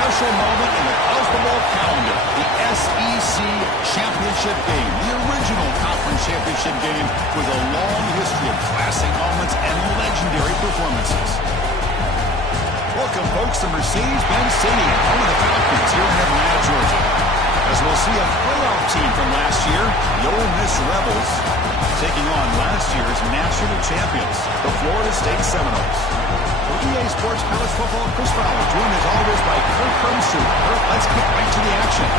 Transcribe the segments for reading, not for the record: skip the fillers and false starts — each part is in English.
special moment in the Cosmo calendar, the SEC Championship game, the original conference championship game with a long history of classic moments and legendary performances. Welcome, folks, to Mercedes-Benz Stadium, home of the Falcons here in Atlanta, Georgia. As we'll see a playoff team from last year, the Ole Miss Rebels, taking on last year's national champions, the Florida State Seminoles. For EA Sports College Football, Chris Fowler, joined as always by Kirk Herbstreit. Kirk, let's get right to the action.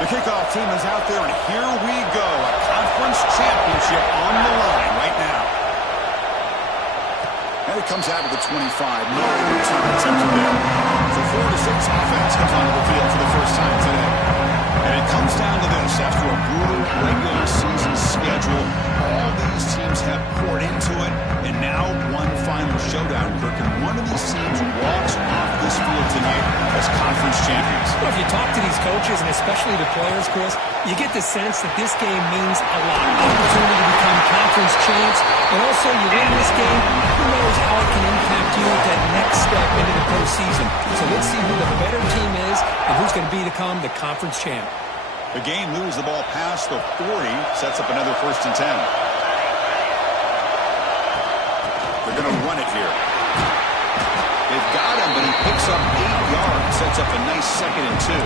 The kickoff team is out there, and here we go. A conference championship on the line right now. And it comes out of the 25. No return attempted there. So 4-6 offense comes onto the field for the first time today. And it comes down to this. After a brutal regular season schedule, all these teams have poured into it, and now one final showdown, Kirk. And one of these teams walks off this field tonight as conference champions. Well, if you talk to these coaches, and especially the players, Chris, you get the sense that this game means a lot. Opportunity to become conference champs. And also, you win this game, who knows how it can impact you at that next step into the postseason. So let's see who the better team is and who's going to become the conference champ. The game moves the ball past the 40, sets up another 1st and 10. They're going to run it here. They've got him, but he picks up 8 yards, sets up a nice 2nd and 2.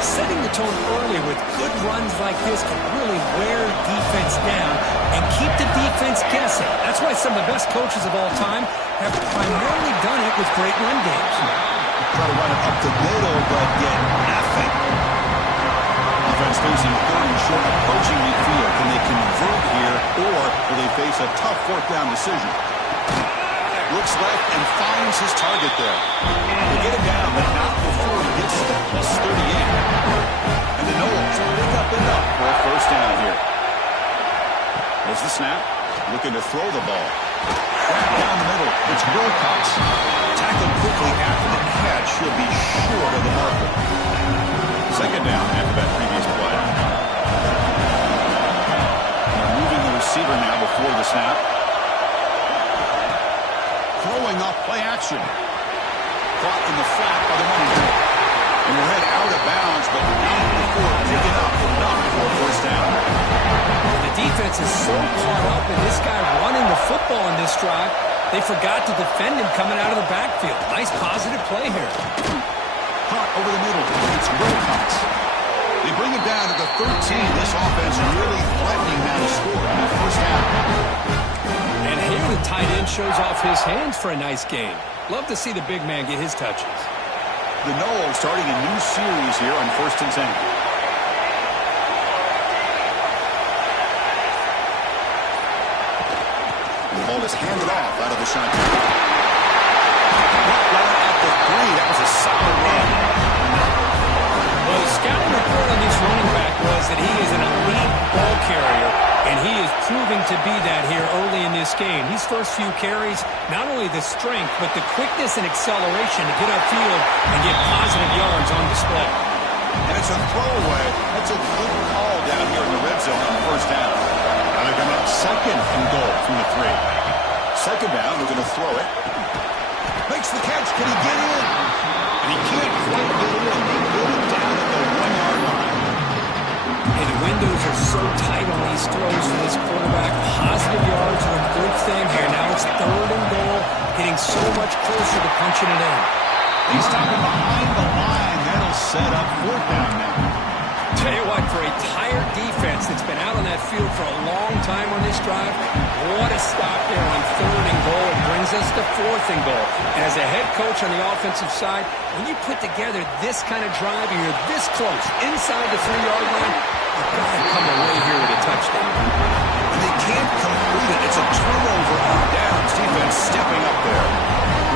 Setting the tone early with good runs like this can really wear defense down and keep the defense guessing. That's why some of the best coaches of all time have primarily done it with great run games. Try to run it up the middle, but get nothing. Offense facing 3rd and short, approaching midfield. Can they convert here, or will they face a tough 4th down decision? Looks left and finds his target there. They get him down, but not before he gets to the +38. And the Noles pick up enough for a 1st down here. There's the snap. Looking to throw the ball. Back down the middle. It's Wilcox. Tackled quickly after the catch. Should be short of the marker. 2nd down after that previous play. They're moving the receiver now before the snap. Throwing off play action. Caught in the flat by the running back. And we'll head out of bounds, but not before picking up enough for a 1st down. The defense is so caught up in this guy running the football in this drive, they forgot to defend him coming out of the backfield. Nice positive play here. Hot over the middle. It's Wilcox. They bring it down to the 13. This offense really threatening now to score in the 1st half. And here the tight end shows off his hands for a nice game. Love to see the big man get his touches. The Noles starting a new series here on 1st and 10. The ball is handed off out of the shotgun. Right at the 3. That was a solid run. Well, the scouting report on this running back was that he is an elite ball carrier, and he is proving to be that here early in this game. These first few carries, not only the strength, but the quickness and acceleration to get upfield and get positive yards on display. And it's a throwaway. That's a good call down here in the red zone on the 1st down. Now they're coming up 2nd and goal from the 3. 2nd down, they're going to throw it. Makes the catch. Can he get in? And he can't quite get in. They get it down at the 1-yard line. And the windows are so tight on these throws for this quarterback. Positive yards are a good thing here. Now it's 3rd and goal, getting so much closer to punching it in. He's stopping behind the line. That'll set up 4th down now. Tell you what, for a tired defense that's been out on that field for a long time on this drive, what a stop there on 3rd and goal. It brings us to 4th and goal. And as a head coach on the offensive side, when you put together this kind of drive and you're this close inside the 3-yard line, you've got to come away here with a touchdown. And they can't complete it. It's a turnover on downs. Defense stepping up there.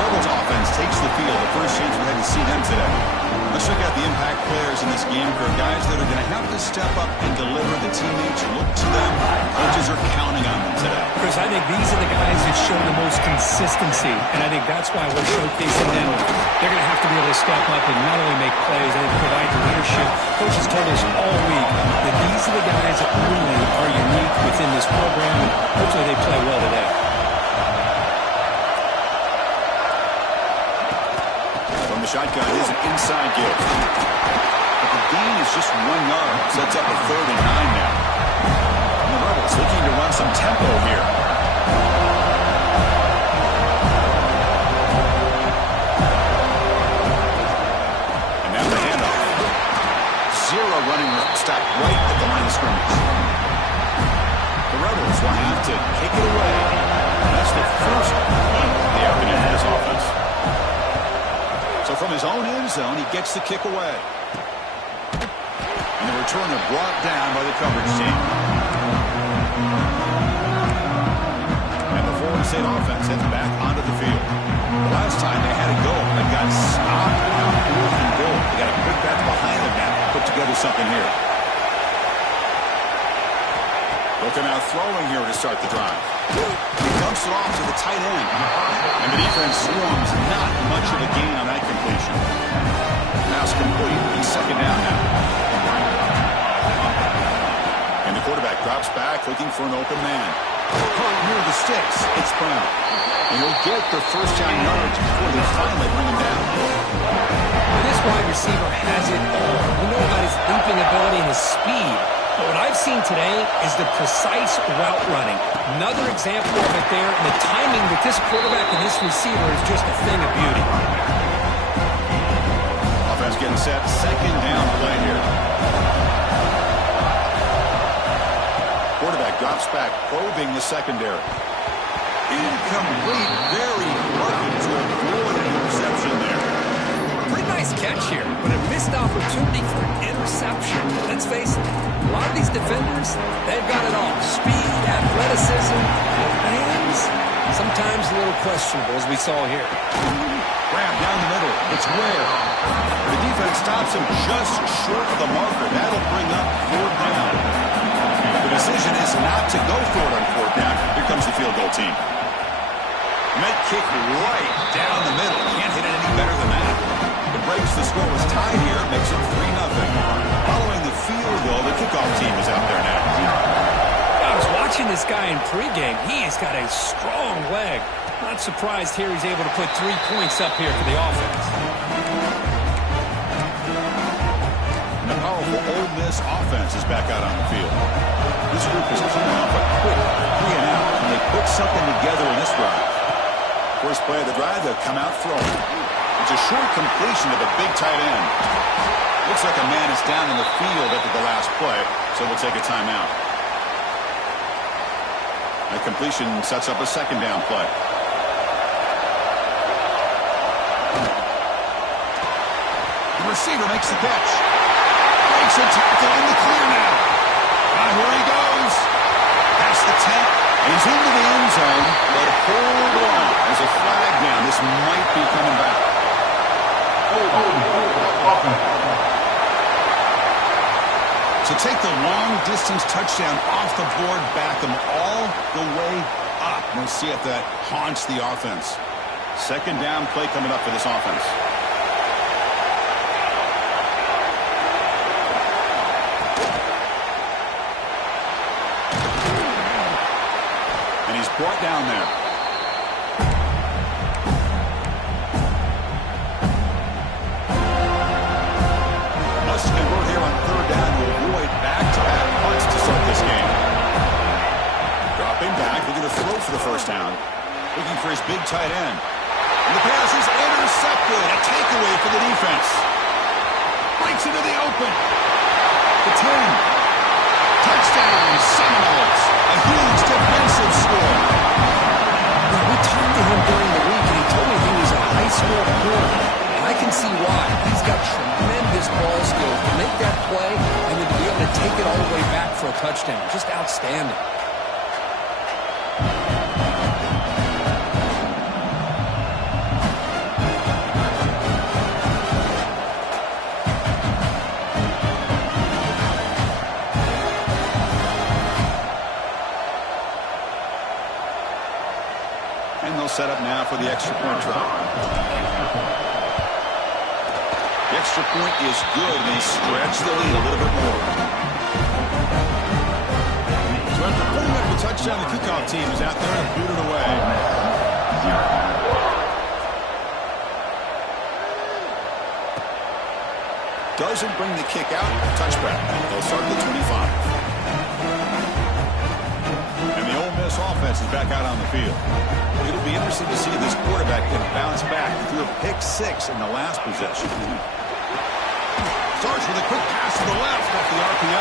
Rebels offense takes the field. The first chance we had to see them today. Let's check out the impact players in this game. There are guys that are going to have to step up and deliver. The teammates look to them. Coaches are counting on them today. Chris, I think these are the guys that show the most consistency, and I think that's why we're showcasing them. They're going to have to be able to step up and not only make plays, and provide the leadership. Coaches told us all week that these are the guys that really are unique within this program, and hopefully they play well today. From the shotgun is an inside give. But the gain is just 1 yard. Sets up a 3rd and 9 now. And the Rebels looking to run some tempo here. And now the handoff. 0 running stop right at the line of scrimmage. The Rebels will have to kick it away. And that's the first point of the afternoon for this offense. So from his own end zone, he gets the kick away. And the returner brought down by the coverage team. And the Florida State offense heads back onto the field. The last time they had a goal, it got stopped on 4th and goal. They got to put that behind them now, put together something here. Looking out throwing here to start the drive. He dumps it off to the tight end. And the defense swarms. Not much of a gain on that completion. Pass complete. He's 2nd down now. And the quarterback drops back looking for an open man. Caught near the sticks. It's Brown. And he'll get the first down yards before they finally bring him down. This wide receiver has it all. We know about his leaping ability and his speed. But what I've seen today is the precise route running. Another example of it there. And the timing with this quarterback and this receiver is just a thing of beauty. Offense getting set. 2nd down play here. Quarterback drops back, probing the secondary. Incomplete. Very lucky to avoid an interception there. Pretty nice catch here, but a missed opportunity for an interception. Let's face it, a lot of these defenders, they've got it all. Speed, athleticism, hands, sometimes a little questionable, as we saw here. Grab down the middle. It's Ware. The defense stops him just short of the marker. That'll bring up 4th down. The decision is not to go for it on 4th down. Here comes the field goal team. Met kick right down the middle. Can't hit it any better than that. It breaks the score. Was tied here. Makes it 3-0. Following the field goal, the kickoff team is out there now. I was watching this guy in pregame. He has got a strong leg. Not surprised here he's able to put 3 points up here for the offense. And the powerful Ole Miss offense is back out on the field. This group is coming off a quick 3 and out, and they put something together in this drive. First play of the drive, they'll come out throwing. It's a short completion to the big tight end. Looks like a man is down in the field after the last play, so we'll take a timeout. That completion sets up a 2nd down play. The receiver makes the catch. Makes a tackle in the clear now. Here he goes. Past the 10. He's into the end zone, but hold on. There's a flag down. This might be coming back. So take the long-distance touchdown off the board, back them all the way up. We'll see if that haunts the offense. 2nd down play coming up for this offense. And he's brought down there. Must convert here on 3rd down to avoid back-to-back punts to start this game. Dropping back, looking to throw for the first down. Looking for his big tight end. And the pass is intercepted. A takeaway for the defense. Breaks into the open. The 10. Touchdown, Seminoles. A huge defensive score. Yeah, we talked to him during the week, and he told me he was a high school corner. And I can see why. He's got tremendous ball skills to make that play and then to be able to take it all the way back for a touchdown. Just outstanding. 2-point try. The extra point is good, and they stretch the lead a little bit more. So after putting up the touchdown, the kickoff team is out there and boot it away. Doesn't bring the kick out. Touchback. They'll start at the 25. And the Ole Miss offense is back out on the field. It'll be interesting to see if this quarterback can bounce back. He threw a pick 6 in the last possession. Starts with a quick pass to the left off the RPO.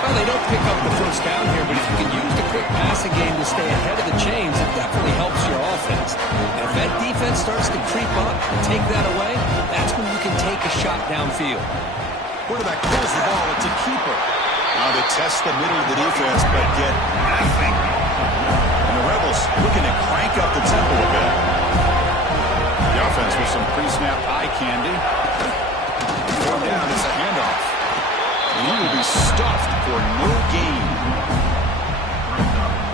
Well, they don't pick up the first down here, but if you can use the quick passing game to stay ahead of the chains, it definitely helps your offense. And if that defense starts to creep up and take that away, that's when you can take a shot downfield. Quarterback pulls the ball. It's a keeper. Now they test the middle of the defense, but get nothing. And the Rebels looking to crank up the tempo a bit. The offense with some pre-snap eye candy. Thrown down, it's a handoff. And he will be stuffed for no gain.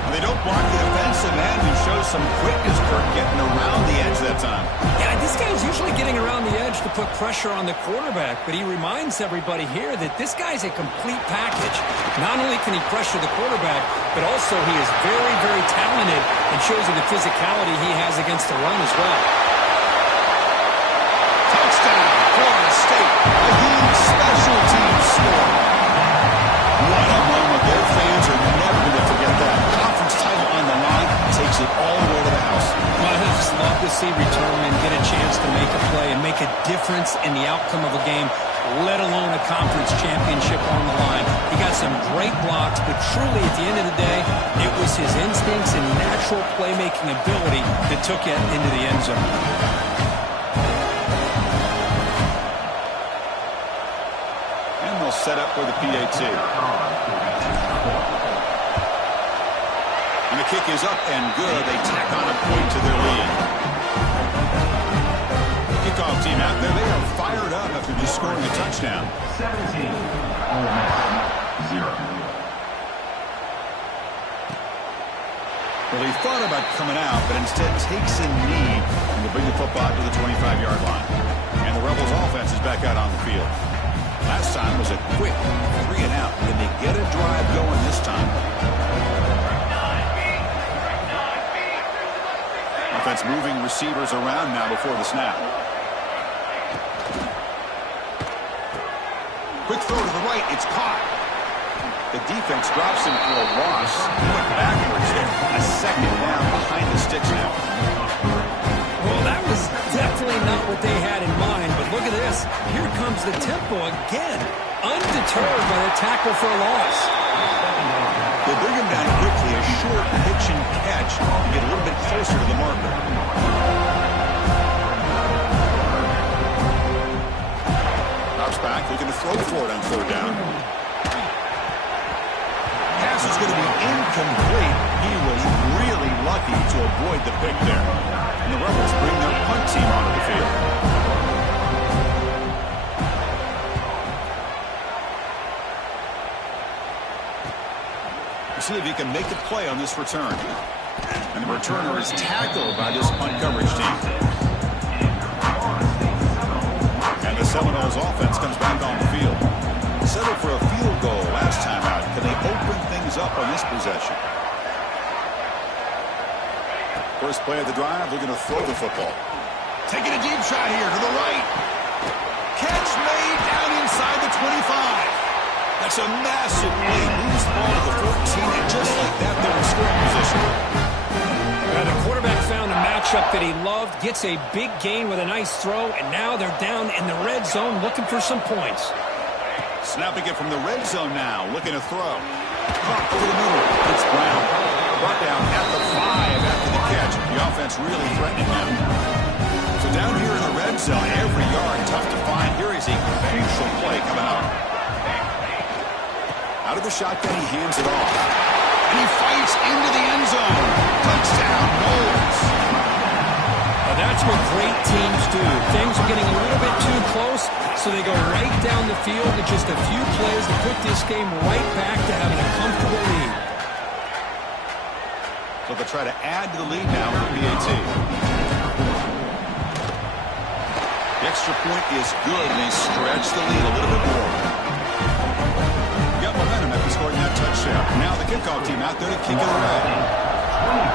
And they don't block the defensive end, who shows some quickness, Kirk, getting around the edge that time. Yeah, this guy's usually getting around the edge to put pressure on the quarterback, but he reminds everybody here that this guy's a complete package. Not only can he pressure the quarterback, but also he is very, very talented and shows you the physicality he has against the run as well. Touchdown, Florida State. A huge special teams score. What a moment. Their fans are never going to forget that. Conference title on the line takes it all the way to the house. Well, I just love to see returnmen get a chance to make a play and make a difference in the outcome of a game, let alone a conference championship on the line. He got some great blocks, but truly at the end of the day, it was his instincts and natural playmaking ability that took it into the end zone. And they'll set up for the PAT. And the kick is up and good. They tack on a point to their lead. Kickoff team out there. They are fired up after just scoring a touchdown. 17, Ole Miss, 0. Well, he thought about coming out, but instead takes a knee and will bring the football to the 25-yard line. And the Rebels offense is back out on the field. Last time was a quick 3 and out. Can they get a drive going this time? Offense moving receivers around now before the snap. Quick throw to the right. It's caught. The defense drops him for a loss. He went backwards there. A second down behind the sticks now. Well, that was definitely not what they had in mind, but look at this. Here comes the tempo again, undeterred by the tackle for a loss. They bring him down quickly, a short pitch and catch to get a little bit closer to the marker. Drops back, looking to throw for it on 3rd down. Pass is going to be incomplete. He was really lucky to avoid the pick there. And the Rebels bring their punt team onto the field. See if he can make a play on this return. And the returner is tackled by this punt coverage team. And the Seminoles offense comes back on the field. Settled for a field goal last time out. Can they open things up on this possession? First play of the drive, looking to throw the football. Taking a deep shot here to the right. Catch made down inside the 25. That's a massive play. Moves the ball to the 14, and just like that, they're in scoring position. The quarterback found a matchup that he loved, gets a big gain with a nice throw, and now they're down in the red zone looking for some points. Snapping it from the red zone now, looking to throw. Caught over the middle. It's Brown. Brought down at the 5 after the catch. The offense really threatening him. So down here in the red zone, every yard tough to find. Here is a crucial play coming up. Out of the shotgun, he hands it off. And he fights into the end zone. Touchdown, Noles. That's what great teams do. Things are getting a little bit too close, so they go right down the field with just a few plays to put this game right back to having a comfortable lead. So they'll try to add to the lead now with the PAT. The extra point is good, and they stretch the lead a little bit more. Got momentum after scoring that touchdown. Now the kickoff team out there to kick it away.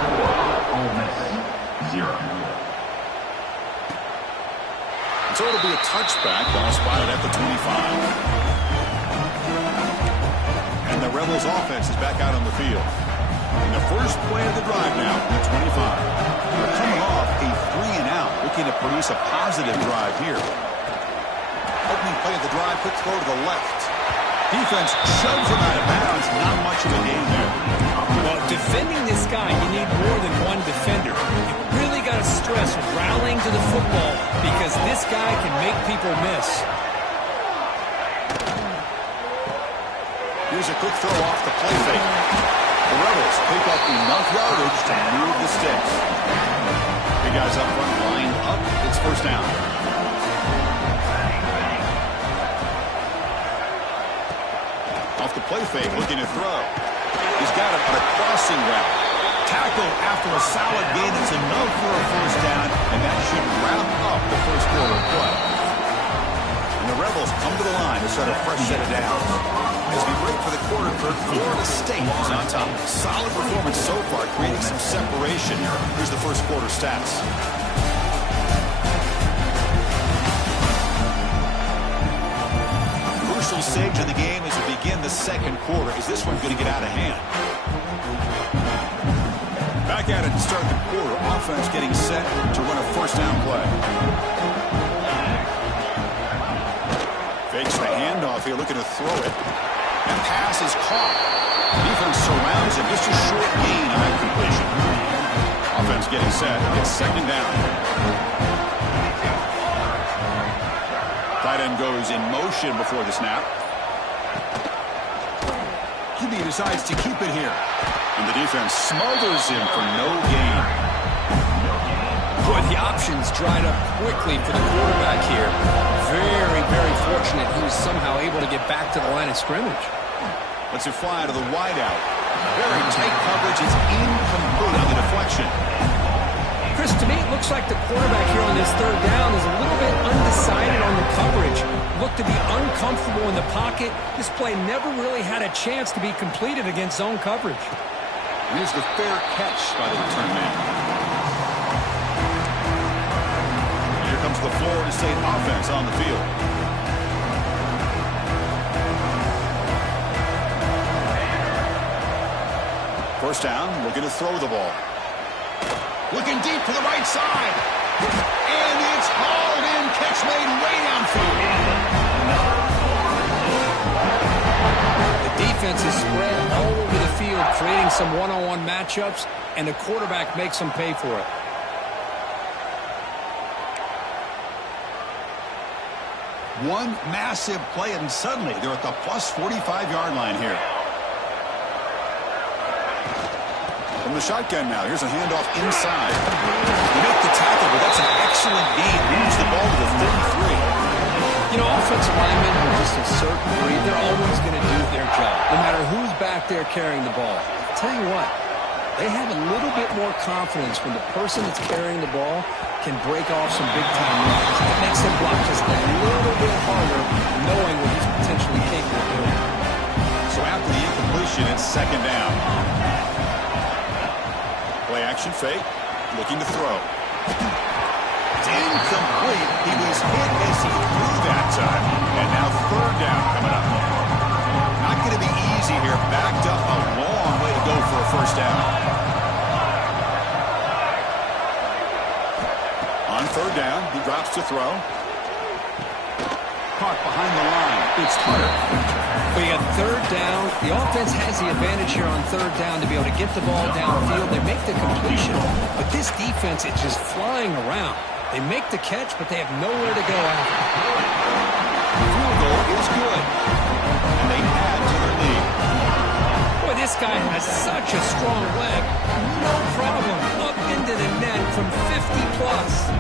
24, Ole Miss, 0. So it'll be a touchback. Ball spotted at the 25. And the Rebels offense is back out on the field. In the first play of the drive now, at 25. They're coming off a 3-and-out, looking to produce a positive drive here. Opening play of the drive, quick throw to the left. Defense shoves him out of bounds. Not much of a gain there. Well, defending this guy, you need more than one defender. You really got to stress rallying to the football because this guy can make people miss. Here's a quick throw off the play fake. The Rebels pick up enough yardage to move the sticks. Big guys up front, lined up. It's first down. Off the play fake, looking to throw. He's got it on a crossing route. Tackle after a solid gain. It's enough for a first down, and that should wrap up the first quarter of play. And the Rebels come to the line to set a fresh set of downs. As we break for the quarter, Florida State is on top. Solid performance so far, creating some separation. Here's the first quarter stats. Crucial stage of the game as we begin the second quarter. Is this one going to get out of hand? Back at it to start the quarter. Offense getting set to run a first down play. Fakes the handoff here, looking to throw it. And pass is caught. Defense surrounds him. Just a short gain on that completion. Offense getting set. It's second down. Tight end goes in motion before the snap. QB decides to keep it here. And the defense smothers him for no gain. Boy, the options dried up quickly for the quarterback here. Very, very fortunate he was somehow able to get back to the line of scrimmage. Let's it fly to the wideout. Very tight coverage. It's incomplete on the deflection. Chris, to me, it looks like the quarterback here on this third down is a little bit undecided on the coverage. Looked to be uncomfortable in the pocket. This play never really had a chance to be completed against zone coverage. Here's the fair catch by the return man. Here comes the Florida State offense on the field. First down, looking to throw the ball. Looking deep to the right side. And it's hauled in. Catch made way downfield. The defense is spread all over the field, creating some one-on-one matchups, and the quarterback makes them pay for it. One massive play, and suddenly they're at the plus 45-yard line here. From the shotgun now, here's a handoff inside. You make the tackle, but that's an excellent gain. Moves the ball to the 33. You know, offensive linemen are just a certain breed. They're always going to do their job, no matter who's back there carrying the ball. I'll tell you what, they have a little bit more confidence when the person that's carrying the ball can break off some big-time runs. It makes them block just a little bit harder, knowing what he's potentially capable of doing. So after the incompletion, it's second down. Play action fake, looking to throw. It's incomplete. He was hit as he threw that time. And now third down coming up. Not going to be easy here. Backed up a long way to go for a first down. On third down, he drops to throw. Caught behind the line. It's Hunter. We got third down. The offense has the advantage here on third down to be able to get the ball downfield. They make the completion, but this defense is just flying around. They make the catch, but they have nowhere to go after. Field goal is good, and they add to their lead. Boy, this guy has such a strong leg. No problem. Up into the net from 50-plus.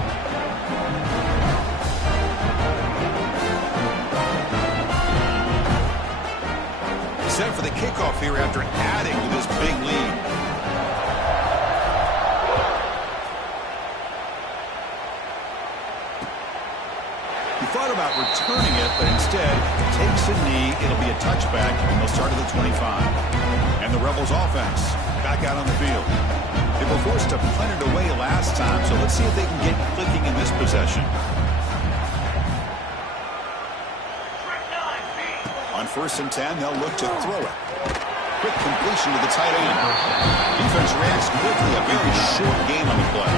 Set for the kickoff here after adding to this big lead. He thought about returning it, but instead takes a knee. It'll be a touchback, and they'll start at the 25. And the Rebels offense back out on the field. They were forced to punt it away last time, so let's see if they can get clicking in this possession. On 1st and 10, they'll look to throw it. Quick completion to the tight end. Defense reacts quickly. A very short game on the play.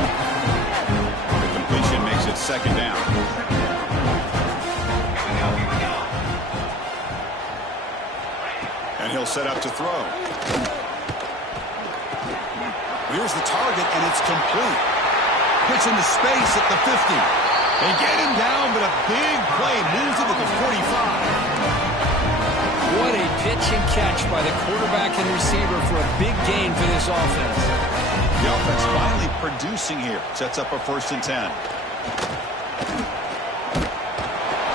The completion makes it 2nd down. And he'll set up to throw. Here's the target, and it's complete. Gets into space at the 50. They get him down, but a big play moves him to the 45. What a pitch and catch by the quarterback and receiver for a big gain for this offense. The offense finally producing here. Sets up a 1st and 10.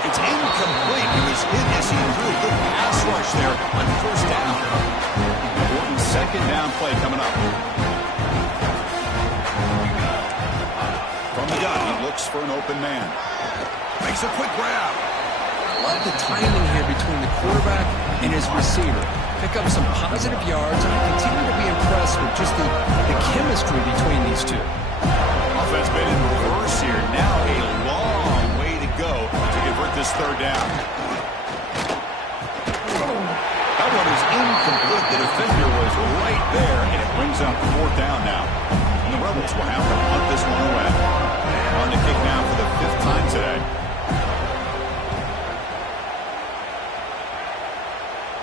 It's incomplete. He was hit as he threw a good pass rush there on 1st down. Important 2nd down play coming up. From the gun, he looks for an open man. Makes a quick grab. I love the timing here between the quarterback and his receiver. Pick up some positive yards and continue to be impressed with just the chemistry between these two. Offense made in reverse here. Now a long way to go to convert this 3rd down. That one is incomplete. The defender was right there, and it brings up 4th down now. And the Rebels will have to punt this one away. On the kick now for the 5th time today.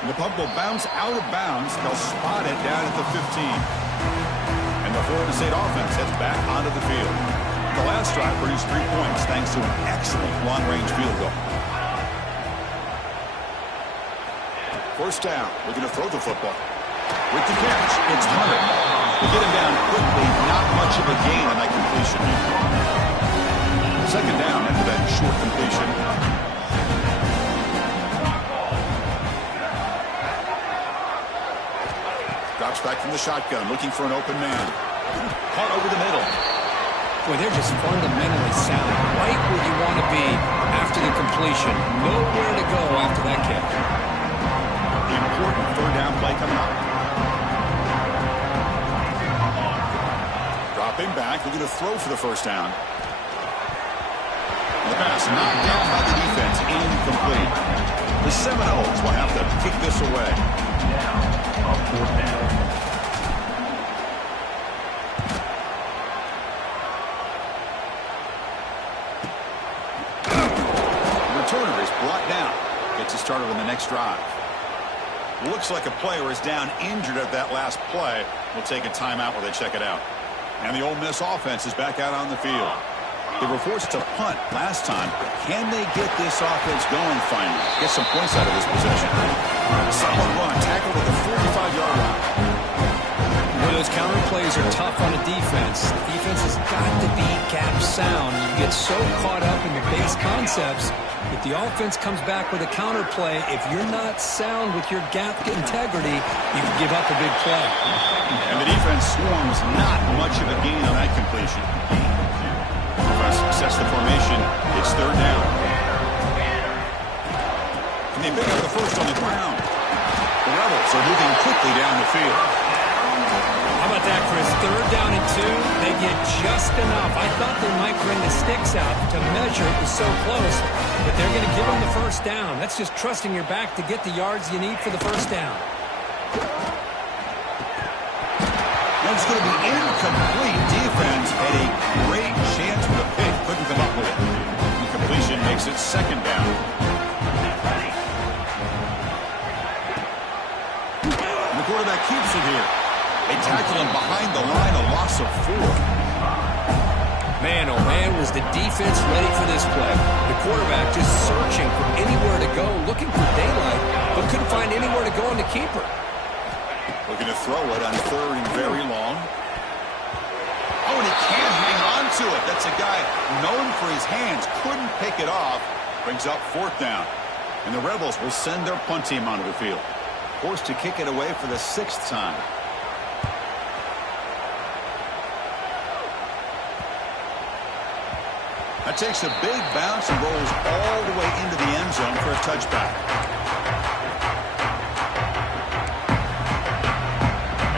And the punt will bounce out of bounds. They'll spot it down at the 15. And the Florida State offense heads back onto the field. The last drive produced 3 points thanks to an excellent long-range field goal. 1st down. Looking to throw the football. With the catch, it's Hunter. They get him down quickly. Not much of a gain on that completion. 2nd down after that short completion. Drops back from the shotgun, looking for an open man. Caught over the middle. Boy, they're just fundamentally sound. Right where you want to be after the completion. Nowhere to go after that catch. Important 3rd down play coming up. Dropping back, looking to throw for the 1st down. The pass knocked down by the defense, incomplete. The Seminoles will have to kick this away. Now, 4th down. Returner is brought down. Gets us started on the next drive. Looks like a player is down injured at that last play. We'll take a timeout while they check it out. And the Ole Miss offense is back out on the field. They were forced to punt last time. Can they get this offense going finally? Get some points out of this possession. Solid run. Tackled at the 45-yard line. Those counter plays are tough on a defense. Defense has got to be gap sound. You get so caught up in the base concepts. If the offense comes back with a counter play, if you're not sound with your gap integrity, you can give up a big play. And the defense swarms not much of a gain on that completion. Offense sets the formation. It's 3rd down. And they pick up the 1st on the ground. The Rebels are moving quickly down the field. How about that, Chris? 3rd down and 2. They get just enough. I thought they might bring the sticks out to measure. It was so close. But they're going to give them the 1st down. That's just trusting your back to get the yards you need for the 1st down. That's going to be incomplete. Defense had a great chance for the pick. Couldn't come up with it. Incompletion makes it 2nd down. And the quarterback keeps it here. They tackle him behind the line, a loss of 4. Man, oh man, was the defense ready for this play. The quarterback just searching for anywhere to go, looking for daylight, but couldn't find anywhere to go in the keeper. Looking to throw it on 3rd and very long. Oh, and he can't hang on to it. That's a guy known for his hands. Couldn't pick it off. Brings up 4th down. And the Rebels will send their punt team onto the field. Forced to kick it away for the 6th time. That takes a big bounce and rolls all the way into the end zone for a touchback.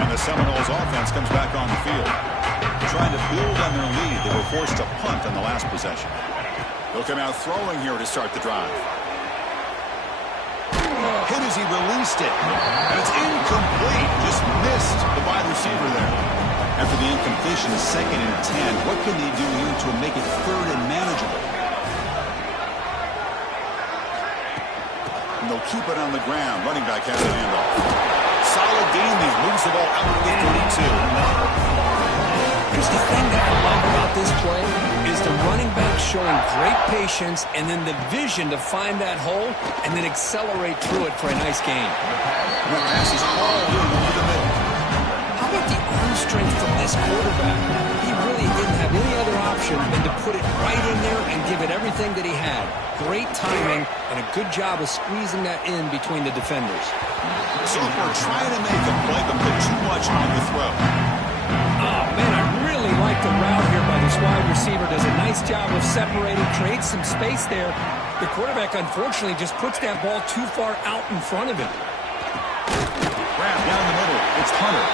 And the Seminoles offense comes back on the field. Trying to build on their lead. They were forced to punt on the last possession. They'll come out throwing here to start the drive. Hit as he released it. And it's incomplete. Just missed the wide receiver there. After the incompletion, 2nd and 10. What can they do here to make it 3rd and manageable? And they'll keep it on the ground. Running back has a handoff. Solid gain. These moves the ball out to the 32. Here's the thing that I love about this play is the running back showing great patience and then the vision to find that hole and then accelerate through it for a nice gain. The pass is all in over the middle. How about the arm strength from this quarterback? He really didn't have any other option than to put it right in there and give it everything that he had. Great timing and a good job of squeezing that in between the defenders. So if we're trying to make a play but put too much on the throw. Oh, man, I really like the route here by this wide receiver. Does a nice job of separating, creates some space there. The quarterback, unfortunately, just puts that ball too far out in front of him. Grab down the middle. It's Hunter.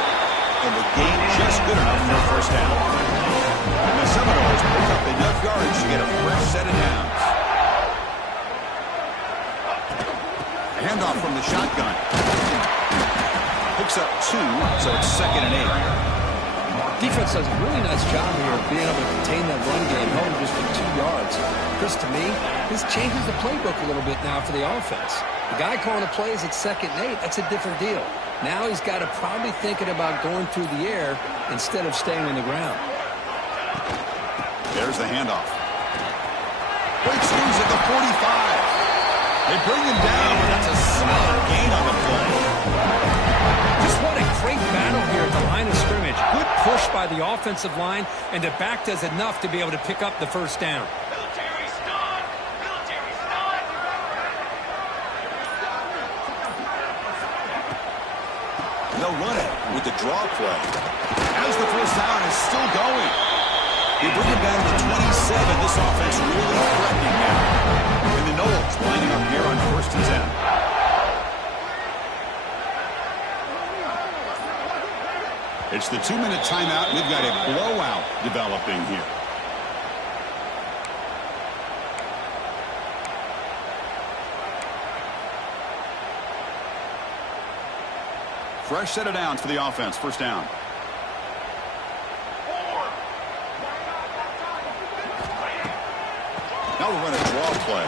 And the gain just good enough for a first down. And the Seminoles pick up enough yards to get a fresh set of downs. Handoff from the shotgun. Picks up 2, so it's 2nd and 8. Defense does a really nice job here of being able to contain that run game, held him just for 2 yards. Chris, to me, this changes the playbook a little bit now for the offense. The guy calling the plays at 2nd and 8, that's a different deal. Now he's got to probably thinking about going through the air instead of staying on the ground. There's the handoff. Breaks loose at the 45. They bring him down, but that's a solid gain on the play. Just what a great battle here at the line of scrimmage. Good push by the offensive line, and the back does enough to be able to pick up the first down. They'll run it with the draw play. As the first down is still going. They bring it down to the 27. This offense really threatening now. And the Noles lining up here on 1st and 10. It's the 2-minute timeout. We've got a blowout developing here. Fresh set of downs for the offense. First down. Now we'll run a draw play.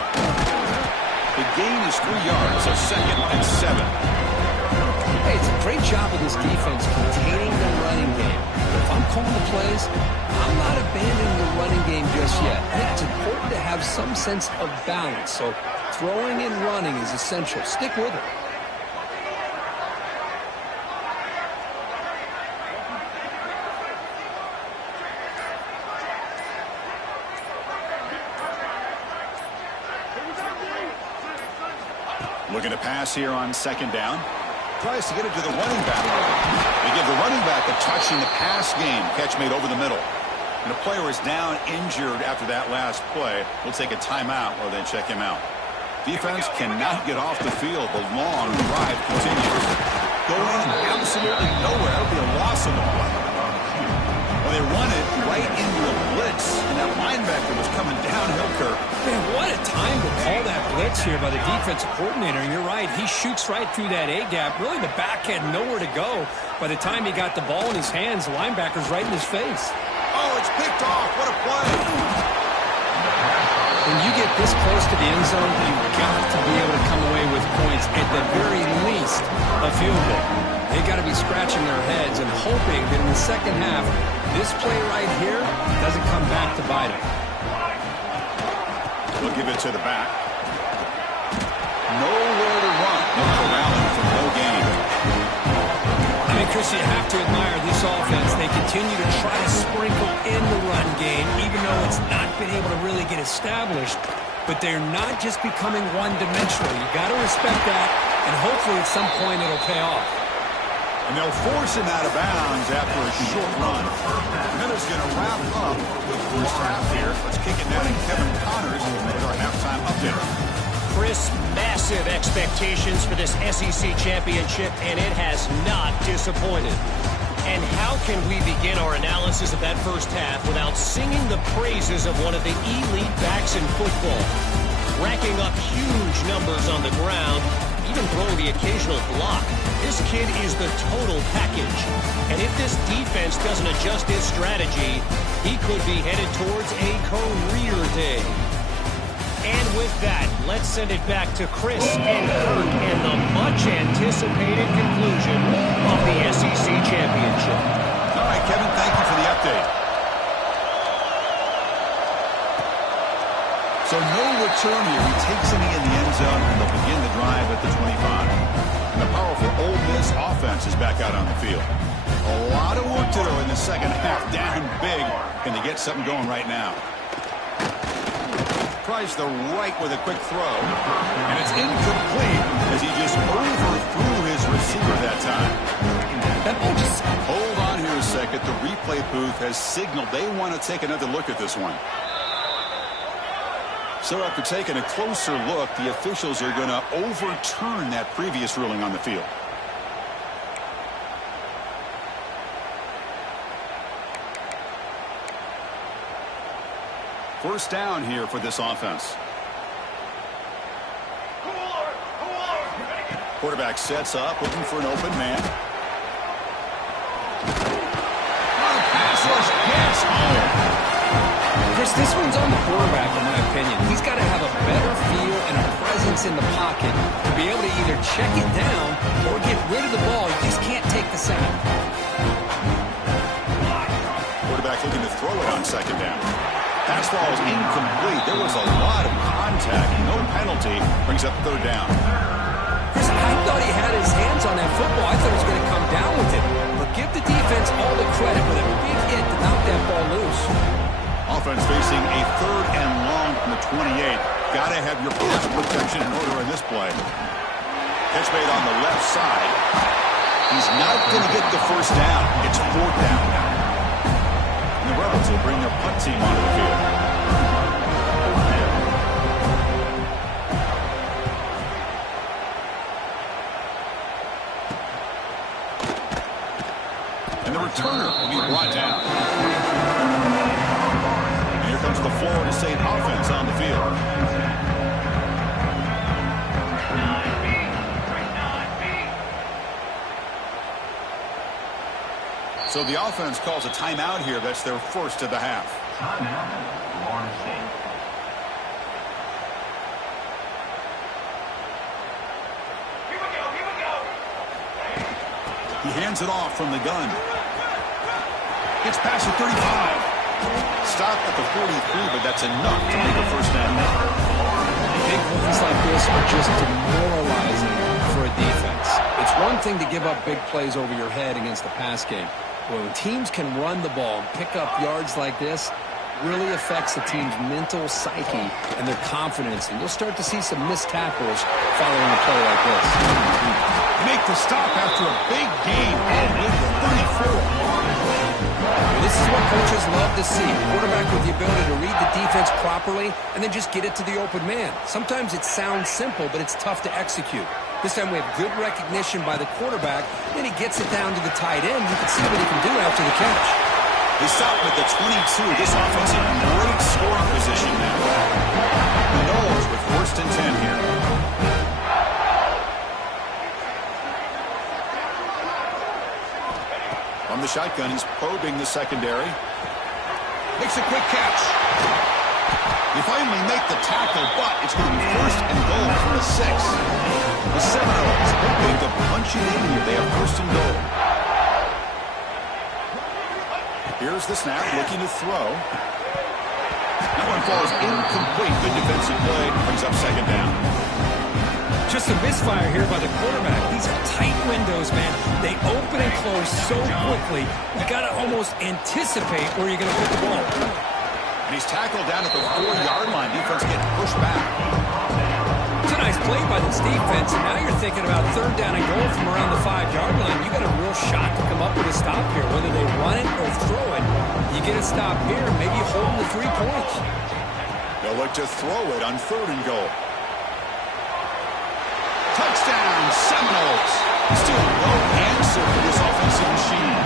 The gain is 3 yards, so 2nd and 7. Hey, it's a great job of this defense containing the running game. If I'm calling the plays, I'm not abandoning the running game just yet. I think it's important to have some sense of balance. So throwing and running is essential. Stick with it. Looking to pass here on 2nd down. Tries to get it to the running back. They give the running back a touch in the pass game. Catch made over the middle. And the player is down injured after that last play. We'll take a timeout while they check him out. Defense cannot get off the field. The long drive continues. Going absolutely nowhere. That'll be a loss of the play. Well, they run it right into a blitz. And that linebacker was coming downhill, Kirk. Man, what a time to call that blitz here by the defensive coordinator. And you're right, he shoots right through that A-gap. Really, the back had nowhere to go. By the time he got the ball in his hands, the linebacker's right in his face. Oh, it's picked off. What a play. When you get this close to the end zone, you've got to be able to come away with points, at the very least, a field goal. They've got to be scratching their heads and hoping that in the second half, this play right here doesn't come back to bite them. We'll give it to the back. Nowhere to run. They're rallying from no gain. I mean, Chris, you have to admire this offense. They continue to try to sprinkle in the run game, even though it's not been able to really get established. But they're not just becoming one-dimensional. You got to respect that, and hopefully at some point it'll pay off. And they'll force him out of bounds after a short run. Miller's going to wrap up the first half here. Let's let's kick it now to Kevin Connors with our halftime update. Chris, massive expectations for this SEC championship, and it has not disappointed. And how can we begin our analysis of that first half without singing the praises of one of the elite backs in football? Racking up huge numbers on the ground, even throwing the occasional block. This kid is the total package. And if this defense doesn't adjust his strategy, he could be headed towards a career day. And with that, let's send it back to Chris and Kirk and the much-anticipated conclusion of the SEC Championship. All right, Kevin, thank you for the update. So no return here. He takes it in the end zone, and they'll begin the drive at the 25. And the powerful Ole Miss offense is back out on the field. A lot of work to do in the second half. Down big. Can they get something going right now? Tries the right with a quick throw. And it's incomplete as he just overthrew his receiver that time. That ball just... Hold on here a second. The replay booth has signaled they want to take another look at this one. So after taking a closer look, the officials are going to overturn that previous ruling on the field. First down here for this offense. Quarterback sets up, looking for an open man. Pass rush gets home. Chris, this one's on the quarterback, in my opinion. He's got to have a better feel and a presence in the pocket to be able to either check it down or get rid of the ball. You just can't take the sack. Quarterback looking to throw it on second down. Pass ball is incomplete. There was a lot of contact. No penalty. Brings up third down. Chris, I thought he had his hands on that football. I thought he was going to come down with it. But give the defense all the credit with a big hit to knock that ball loose. Offense facing a third and long from the 28. Got to have your pass protection in order in this play. Catch made on the left side. He's not going to get the first down. It's fourth down now. And the Rebels will bring their punt team onto the field. And the returner will be brought down. And here comes the Florida State offense on the field. So the offense calls a timeout here. That's their first of the half. Timeout, Florida State. Here we go. He hands it off from the gun. Gets past the 35. Stop at the 43, but that's enough to make a first down. Big plays like this are just demoralizing for a defense. It's one thing to give up big plays over your head against the pass game. When teams can run the ball and pick up yards like this, it really affects the team's mental psyche and their confidence. And you'll start to see some missed tackles following a play like this. Make the stop after a big gain and make the 34. This is what coaches love to see. A quarterback with the ability to read the defense properly and then just get it to the open man. Sometimes it sounds simple, but it's tough to execute. This time we have good recognition by the quarterback. Then he gets it down to the tight end. You can see what he can do after the catch. They stop at the 22. This offense in great scoring position now. The Noles with first and 10 here. From the shotgun, he's probing the secondary. Makes a quick catch. They finally make the tackle, but it's going to be first and goal from the 6. The Seminoles hoping to punch it in here. They have first and goal. Here's the snap, looking to throw. That one falls incomplete. Good defensive play. Brings up second down. Just a misfire here by the quarterback. These are tight windows, man. They open and close so quickly. You got to almost anticipate where you're going to put the ball. And he's tackled down at the 4-yard line. Defense getting pushed back. It's a nice play by this defense, and now you're thinking about third down and goal from around the 5-yard line. You got a real shot to come up with a stop here. Whether they run it or throw it, you get a stop here, maybe holding the 3 points. They'll look to throw it on 3rd and goal. Touchdown, Seminoles. Still no answer for this offensive machine.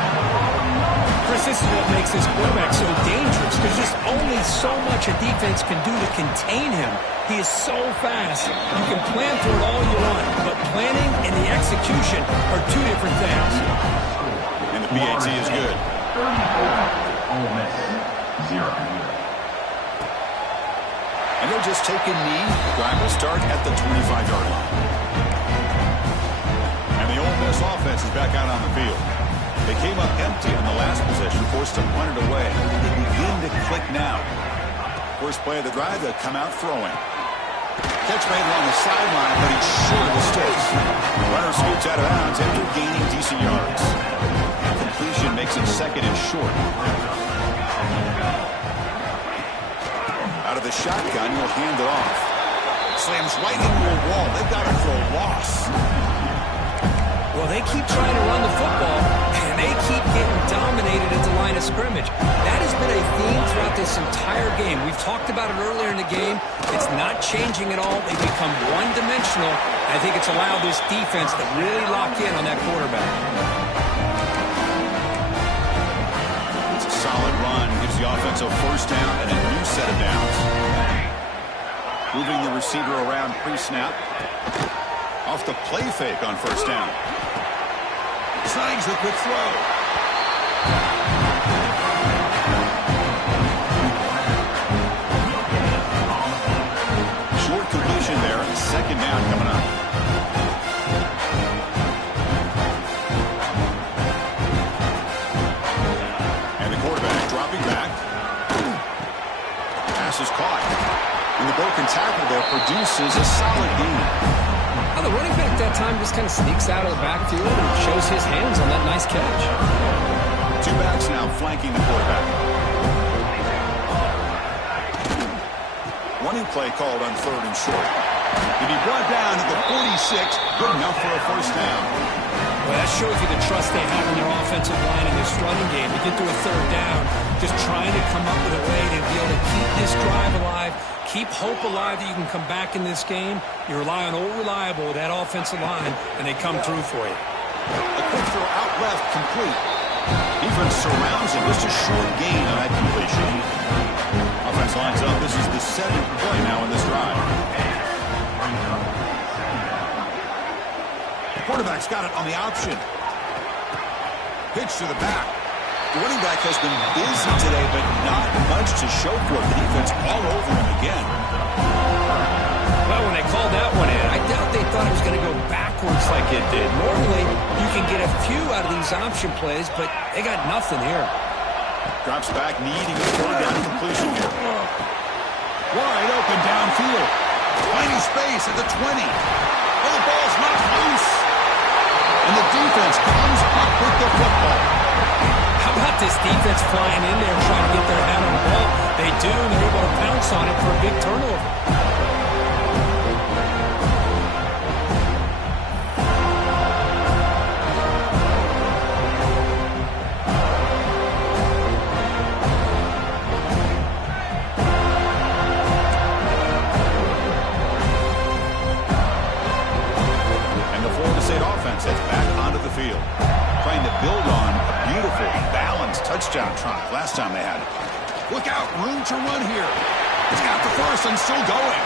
Chris, this is what makes this quarterback so dangerous. There's just only so much a defense can do to contain him. He is so fast. You can plan for it all you want, but planning and the execution are 2 different things. And the PAT is good. Ole Miss, 0. And they'll just take a knee. The drive will start at the 25-yard line. And the Ole Miss offense is back out on the field. They came up empty on the last possession, forced to punt it away. They begin to click now. First play of the drive, they'll come out throwing. Catch made along the sideline, but he's short of the sticks. Runner scoots out of bounds after gaining decent yards. Completion makes it 2nd and short. Out of the shotgun, he'll hand it off. Slams right into a wall. They've got it for a loss. Well, they keep trying to run the football, and they keep getting dominated at the line of scrimmage. That has been a theme throughout this entire game. We've talked about it earlier in the game. It's not changing at all. They become one-dimensional. I think it's allowed this defense to really lock in on that quarterback. It's a solid run. Gives the offense a 1st down and a new set of downs. Moving the receiver around pre-snap. Off the play fake on 1st down. Slangs the quick throw. Short completion there. 2nd down coming up. And the quarterback dropping back. Pass is caught. And the broken tackle there produces a solid gain. The running back that time just kind of sneaks out of the backfield and shows his hands on that nice catch. 2 backs now flanking the quarterback. Running play called on 3rd and short. To be brought down at the 46, good enough for a 1st down. Well, that shows you the trust they have in their offensive line in this running game. To get to a 3rd down, just trying to come up with a way to be able to keep this drive alive, keep hope alive that you can come back in this game. You rely on Old Reliable, that offensive line, and they come through for you. A quick throw out left, complete. Defense surrounds him. Just a short gain on that completion. Offense lines up. This is the 7th play now in this drive. The quarterback's got it on the option. Pitch to the back. The running back has been busy today, but not much to show for it. The defense all over him again. Well, when they called that one in, I doubt they thought it was going to go backwards like it did. Normally, you can get a few out of these option plays, but they got nothing here. Drops back, needing a throw down completion here. Wide open downfield. Finding space at the 20. Well, the ball's not loose. And the defense comes up with the football. How about this defense flying in there trying to get their hand on the ball? They do, and they're able to pounce on it for a big turnover. And the Florida State offense heads back onto the field, trying to build on a beautiful, balanced touchdown drive last time they had it. Look out, room to run here. He's got the first and still going.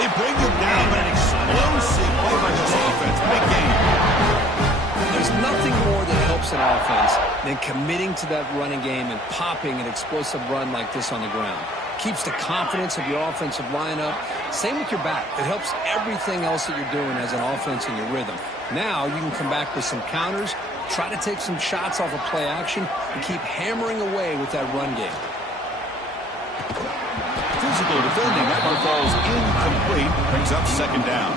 They bring him down, but an explosive play by this offense. Big game. There's nothing more that helps an offense than committing to that running game and popping an explosive run like this on the ground. Keeps the confidence of your offensive lineup. Same with your back. It helps everything else that you're doing as an offense in your rhythm. Now you can come back with some counters, try to take some shots off of play action, and keep hammering away with that run game. Physical defending. That one falls incomplete. Brings up 2nd down.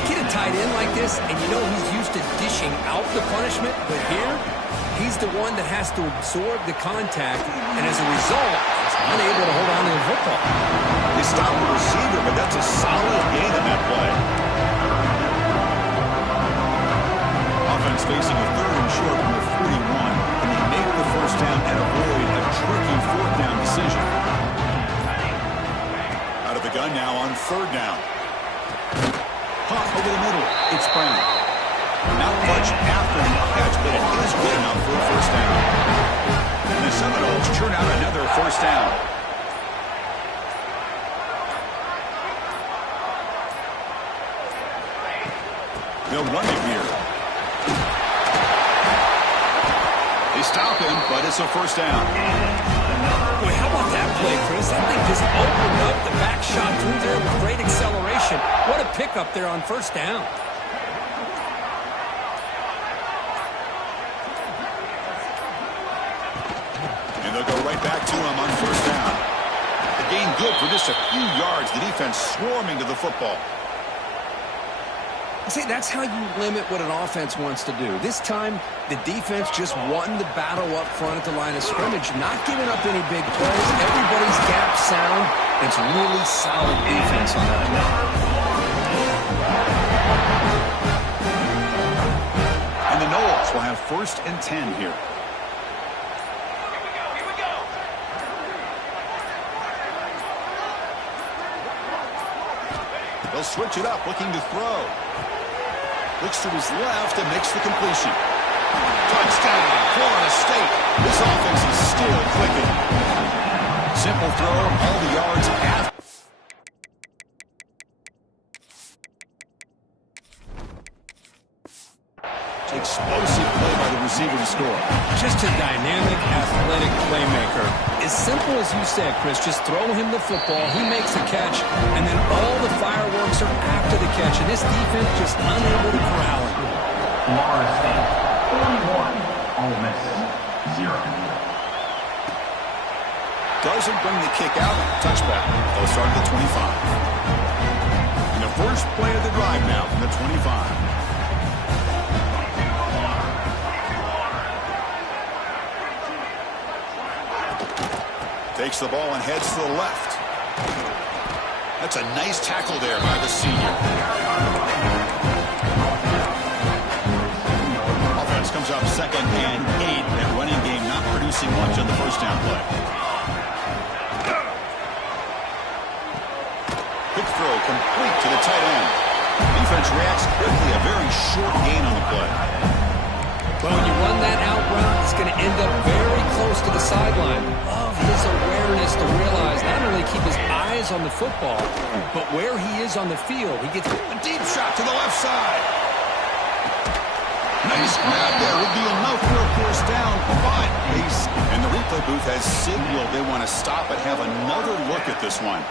You get a tight end like this, and you know he's used to dishing out the punishment, but here, he's the one that has to absorb the contact, and as a result, he's unable to hold on to the football. His stop the receiver, but that's a solid gain in that play. Offense facing a 3rd and short from the 41. And they make the first down and avoid a tricky 4th down decision. Out of the gun now on 3rd down. Hawk over the middle. It's Brown. Not much after the catch, but it is good enough for a first down. And the Seminoles turn out another first down. They'll run it here. They stop him, but it's a first down. Boy, how about that play, Chris? That thing just opened up. The back shot through there with great acceleration. What a pickup there on first down. And they'll go right back to him on first down. The gain good for just a few yards. The defense swarming to the football. See, that's how you limit what an offense wants to do. This time, the defense just won the battle up front at the line of scrimmage, not giving up any big plays. Everybody's gap sound. It's really solid defense on that play. And the Noles will have 1st and 10 here. They'll switch it up, looking to throw. Looks to his left and makes the completion. Touchdown, Florida State. This offense is still clicking. Simple throw, all the yards after. Explosive play by the receiver to score. Just a dynamic, athletic playmaker. As simple as you said, Chris, just throw him the football, he makes a catch, and then all the fireworks are after the catch, and this defense just unable to corral it. Florida State, 41. Ole Miss, 0. Doesn't bring the kick out. Touchback. They'll start at the 25. And the first play of the drive now from the 25. Takes the ball and heads to the left. That's a nice tackle there by the senior. Offense comes up 2nd and 8. That running game not producing much on the first down play. Quick throw complete to the tight end. Defense reacts quickly. A very short gain on the play. Well, when you run that out route, it's going to end up very close to the sideline. Love his awareness to realize not only keep his eyes on the football, but where he is on the field. He gets a deep shot to the left side. Nice grab there. Would be enough for a first down, but and the replay booth has signaled they want to stop and have another look at this one.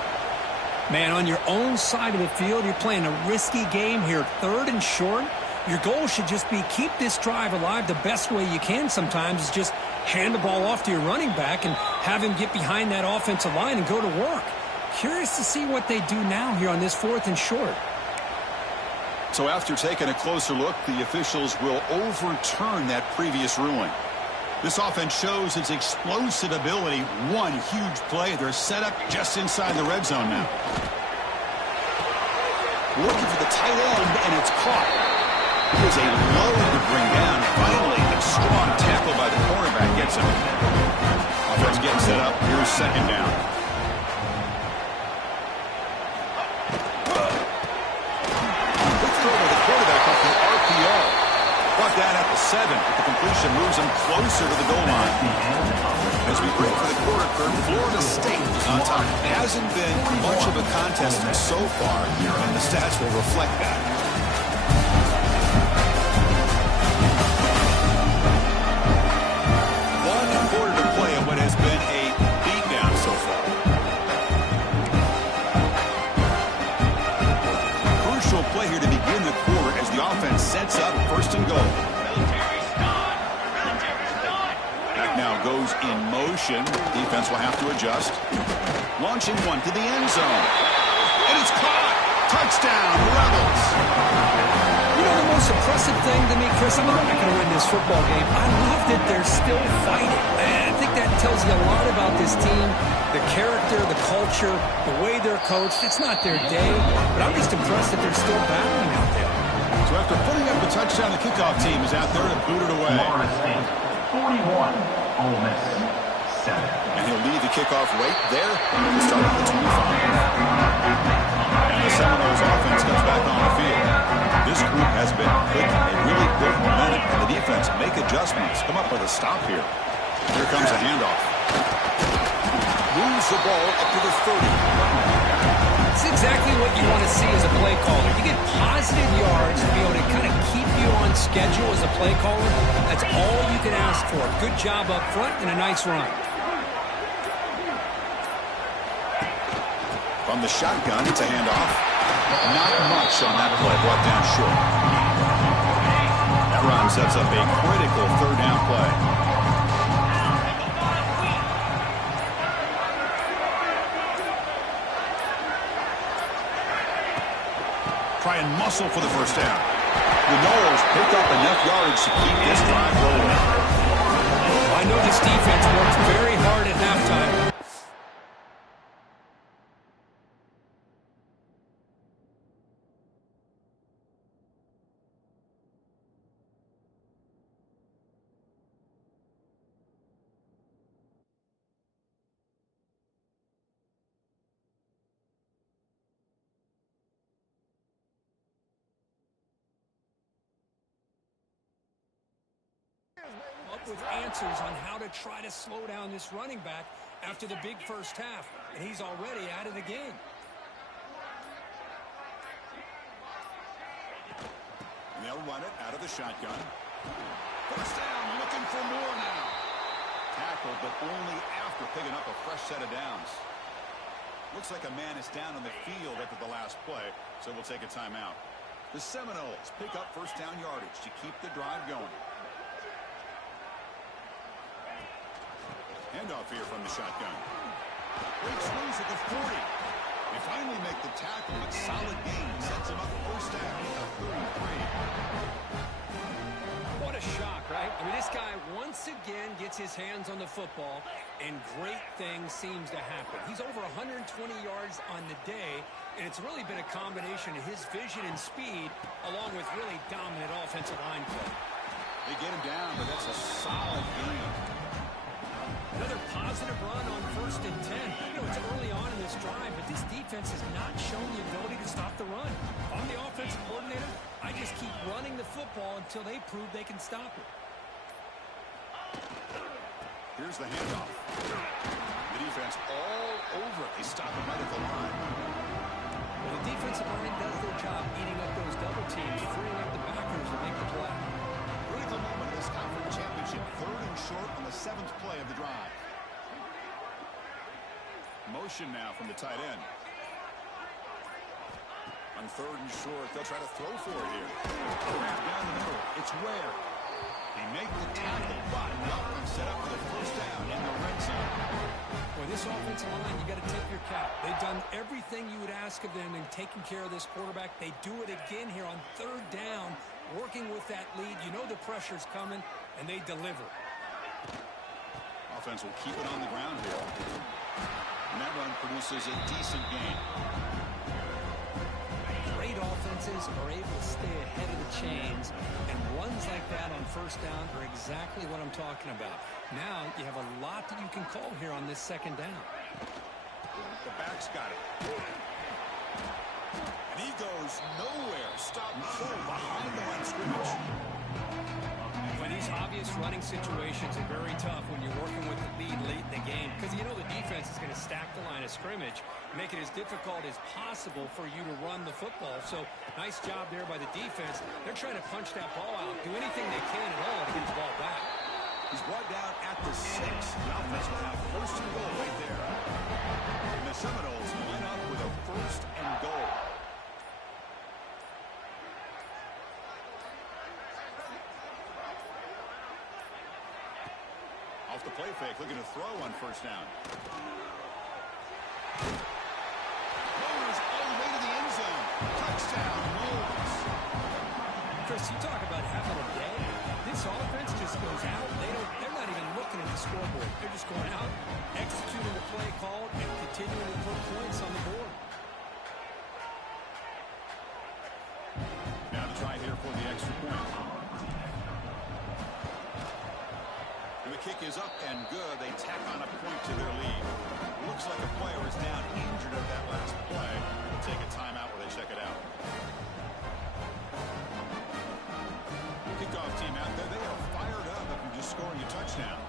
Man, on your own side of the field, you're playing a risky game here. 3rd and short. Your goal should just be keep this drive alive the best way you can sometimes is just hand the ball off to your running back and have him get behind that offensive line and go to work. Curious to see what they do now here on this 4th and short. So after taking a closer look, the officials will overturn that previous ruling. This offense shows its explosive ability. One huge play. They're set up just inside the red zone now. Looking for the tight end, and it's caught. It is a load to bring down. Finally, a strong tackle by the cornerback gets him. Offense getting set up. Here's 2nd down. Good throw by the quarterback up the RPO. Brought that at the 7, but the completion moves him closer to the goal line. As we break for the quarter curve, Florida State is on top. It hasn't been much of a contest so far, and the stats will reflect that. 1 quarter to play in what has been a beatdown so far. Crucial play here to begin the quarter as the offense sets up 1st and goal. Back now goes in motion. Defense will have to adjust. Launching one to the end zone. And it's caught. Touchdown, Rebels. You know, the most impressive thing to me, Chris, I'm not going to win this football game. I love that they're still fighting. I think that tells you a lot about this team, the character, the culture, the way they're coached. It's not their day, but I'm just impressed that they're still battling out there. So after putting up a touchdown, the kickoff team is out there to boot it away. Florida State, 41. Ole Miss, 7. And he'll lead the kickoff right there at the start of the 25. And the Seminoles offense comes back on the field. This group has been clicking. They really built momentum, and the defense make adjustments. Come up with a stop here. Here comes a handoff. Moves the ball up to the 30. It's exactly what you want to see as a play caller. You get positive yards to be able to kind of keep you on schedule as a play caller. That's all you can ask for. Good job up front and a nice run. From the shotgun, it's a handoff. Not much on that play, brought down short. That run sets up a critical third down play. Try and muscle for the first down. The Noles picked up enough yards to keep this drive rolling. I know this defense worked very hard at halftime. With answers on how to try to slow down this running back after the big first half, and he's already out of the game. And they'll run it out of the shotgun. First down, looking for more now. Tackled, but only after picking up a fresh set of downs. Looks like a man is down on the field after the last play, so we'll take a timeout. The Seminoles pick up first down yardage to keep the drive going. Handoff here from the shotgun. Breaks loose at the 40. They finally make the tackle, but solid gain sets him up first down at 33. What a shock, right? I mean, this guy once again gets his hands on the football, and great things seems to happen. He's over 120 yards on the day, and it's really been a combination of his vision and speed, along with really dominant offensive line play. They get him down, but that's a solid gain. Another positive run on 1st and 10. You know, it's early on in this drive, but this defense has not shown the ability to stop the run. If I'm the offensive coordinator, I just keep running the football until they prove they can stop it. Here's the handoff. The defense all over it. They stop him right at the line. Well, the defensive line does their job eating up those double teams, freeing up the backers to make the play. Critical moment of this conference championship. 3rd and short on the 7th play of the drive. Motion now from the tight end. On 3rd and short, they'll try to throw for it here. Wrap down the middle. It's Ware. They make the tackle, but Welcome set up for the first down in the red zone. Boy, this offensive line, you got to tip your cap. They've done everything you would ask of them in taking care of this quarterback. They do it again here on 3rd down, working with that lead. You know the pressure's coming, and they deliver. Offense will keep it on the ground here. And that run produces a decent gain. Great offenses are able to stay ahead of the chains, and runs like that on 1st down are exactly what I'm talking about. Now you have a lot that you can call here on this 2nd down. The back's got it. And he goes nowhere. Stop cold behind the line of scrimmage. Well, these obvious running situations are very tough when you're working with the lead late in the game, because you know the defense is going to stack the line of scrimmage, make it as difficult as possible for you to run the football. So nice job there by the defense. They're trying to punch that ball out, do anything they can at all to get the ball back. He's brought down at the 6. The offense will have 1st and goal right there. And the Seminoles line up with a 1st and goal. Off the play fake, looking to throw on 1st down. Throws all the way to the end zone. Touchdown, Wolves. Chris, you talk about having a day. This offense just goes out. They're not even looking at the scoreboard. They're just going out, executing the play called, and continuing to put points on the board. Now to try here for the extra point. And the kick is up and good. They tack on a point to their lead. Looks like a player is down injured of that last play. We'll take a timeout where they check it out. Kickoff team out there. They are fired up after just scoring a touchdown.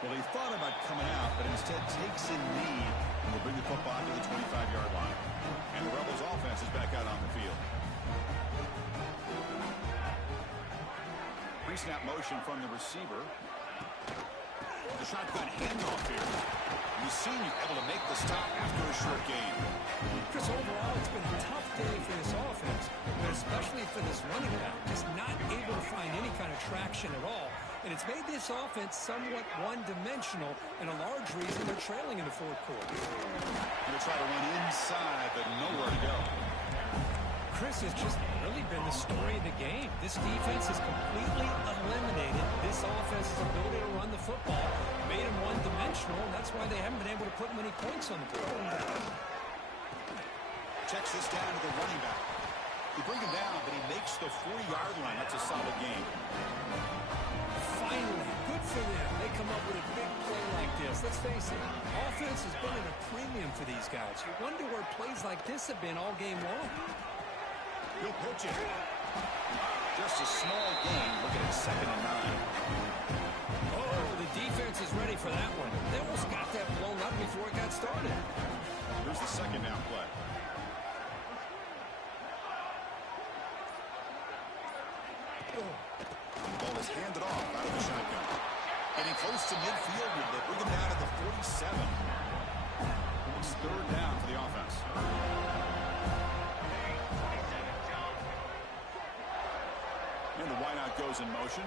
Well, he thought about coming out, but instead takes a knee and will bring the football to the 25-yard line. And the Rebels offense is back out on the field. Pre-snap motion from the receiver. The shotgun handoff here. Mussini able to make the stop after a short gain. Chris, overall, it's been a tough day for this offense, but especially for this running back. Just not able to find any kind of traction at all. And it's made this offense somewhat one-dimensional, and a large reason they're trailing in the fourth quarter. Going to try to run inside, but nowhere to go. Chris, has just really been the story of the game. This defense has completely eliminated this offense's ability to run the football, made them one-dimensional, and that's why they haven't been able to put many points on the board. Checks this down to the running back. You bring him down, but he makes the 40-yard line. That's a solid game. Finally, good for them. They come up with a big play like this. Let's face it, offense has been at a premium for these guys. You wonder where plays like this have been all game long. He'll pitch it. Just a small gain. Look at it, 2nd and 9. Oh, the defense is ready for that one. They almost got that blown up before it got started. Here's the 2nd down play. The ball is handed off out of the shotgun. Getting close to midfield now. They bring him down to the 47. It's 3rd down for the offense. And the wideout goes in motion.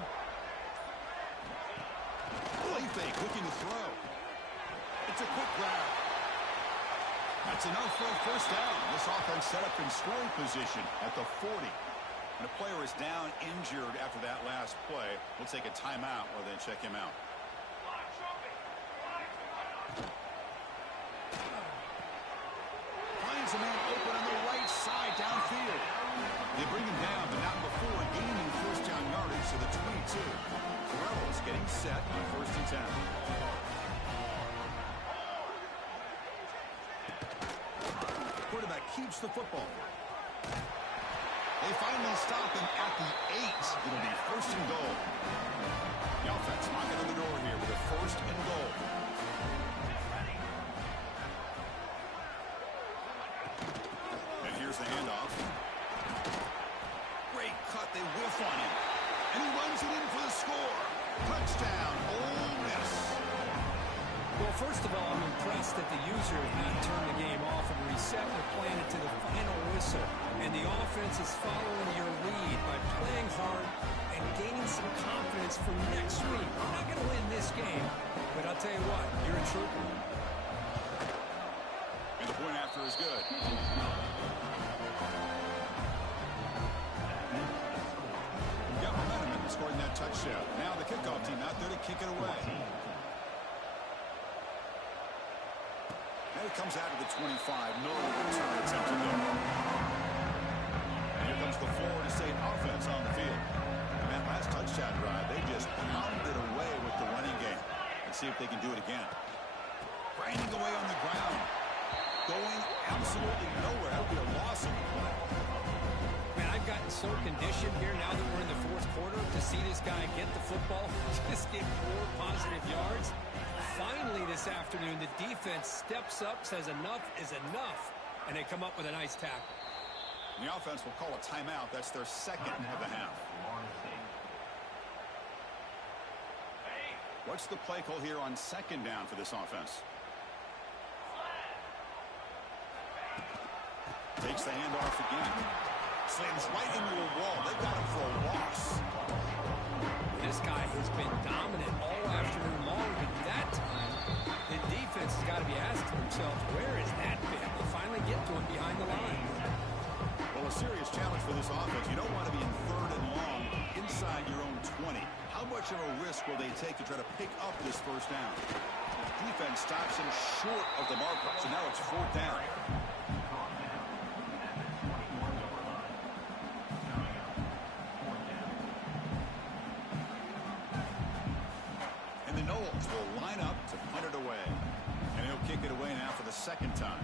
Play fake, looking to throw. It's a quick grab. That's enough for a 1st down. This offense set up in scoring position at the 40. And the player is down injured after that last play. We'll take a timeout or then check him out. Finds a man open on the right side downfield. They bring him down, but not before gaining 1st down yardage to the 22. The Rebels getting set on 1st and 10. Quarterback keeps the football. They finally stop him at the 8. It'll be 1st and goal. The offense knocking on the door here with a 1st and goal. And here's the handoff. Great cut. They whiff on him. And he runs it in for the score. Touchdown, Ole Miss. Well, first of all, I'm impressed that the user has not turned the game off and reset. We're playing it to the final whistle. And the offense is following your lead by playing hard and gaining some confidence for next week. We're not going to win this game, but I'll tell you what, you're a trooper. And the point after is good. Got momentum in scoring that touchdown. Now the kickoff team out there to kick it away. And it comes out of the 25. No return attempted there. And here comes the Florida State offense on the field. And that last touchdown drive, they just pounded away with the running game. Let's see if they can do it again. Grinding away on the ground. Going absolutely nowhere. That would be a loss of play. Man, I've gotten so conditioned here now that we're in the 4th quarter to see this guy get the football, just get 4 positive yards. Finally this afternoon, the defense steps up, says enough is enough, and they come up with a nice tackle. The offense will call a timeout. That's their 2nd of the half. What's the play call here on 2nd down for this offense? Takes the handoff again. Slams right into a wall. They got him for a loss. This guy has been dominant all afternoon long, but that time the defense risk will they take to try to pick up this first down? Defense stops him short of the marker, so now it's 4th down. And the Knowles will line up to punt it away. And he'll kick it away now for the 2nd time.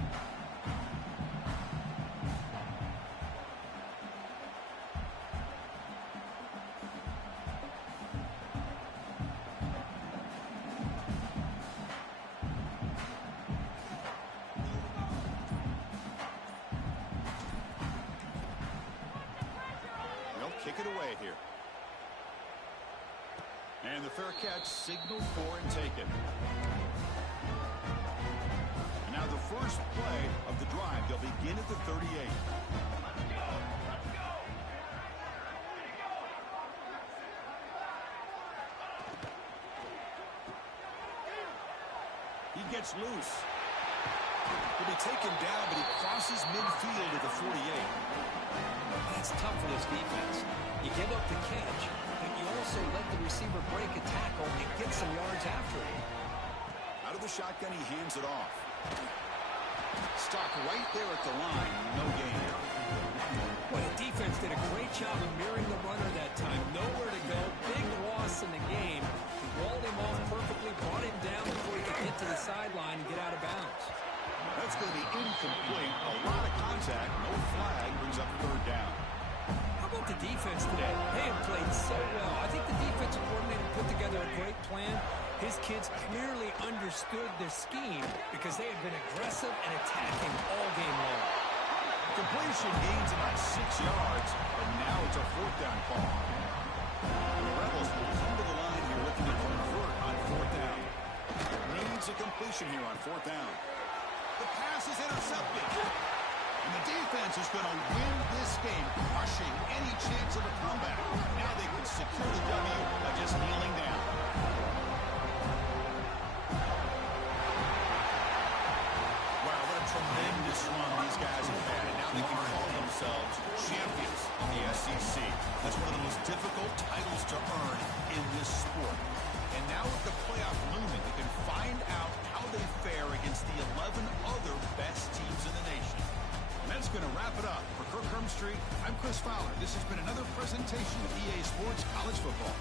Kick it away here. And the fair catch signaled for and taken. And now the first play of the drive. They'll begin at the 38. He gets loose. He'll be taken down, but he crosses midfield at the 48. That's tough for this defense. You give up the catch, but you also let the receiver break a tackle and get some yards after it. Out of the shotgun, he hands it off. Stopped right there at the line. No gain. Well, the defense did a great job of mirroring the runner that time. Nowhere to go. Big loss in the game. He walled him off perfectly, brought him down before he could get to the sideline and get out of bounds. That's going to be incomplete. A lot of contact. No flag. Brings up 3rd down. How about the defense today? They have played so well. I think the defensive coordinator put together a great plan. His kids clearly understood their scheme because they had been aggressive and attacking all game long. Completion gains about 6 yards, and now it's a 4th down call. And the Rebels will come to the line here looking to convert on 4th down. Needs a completion here on 4th down. The pass is intercepted. And the defense is going to win this game, crushing any chance of a comeback. Now they can secure the W by just kneeling down. Wow, what a tremendous run these guys have had. And now they can call themselves champions of the SEC. That's one of the most difficult titles to earn in this sport. And now with the playoff looming, they can find out how they fare against the 11 other best teams in the nation. And that's going to wrap it up. For Kirk Hermstreet, I'm Chris Fowler. This has been another presentation of EA Sports College Football.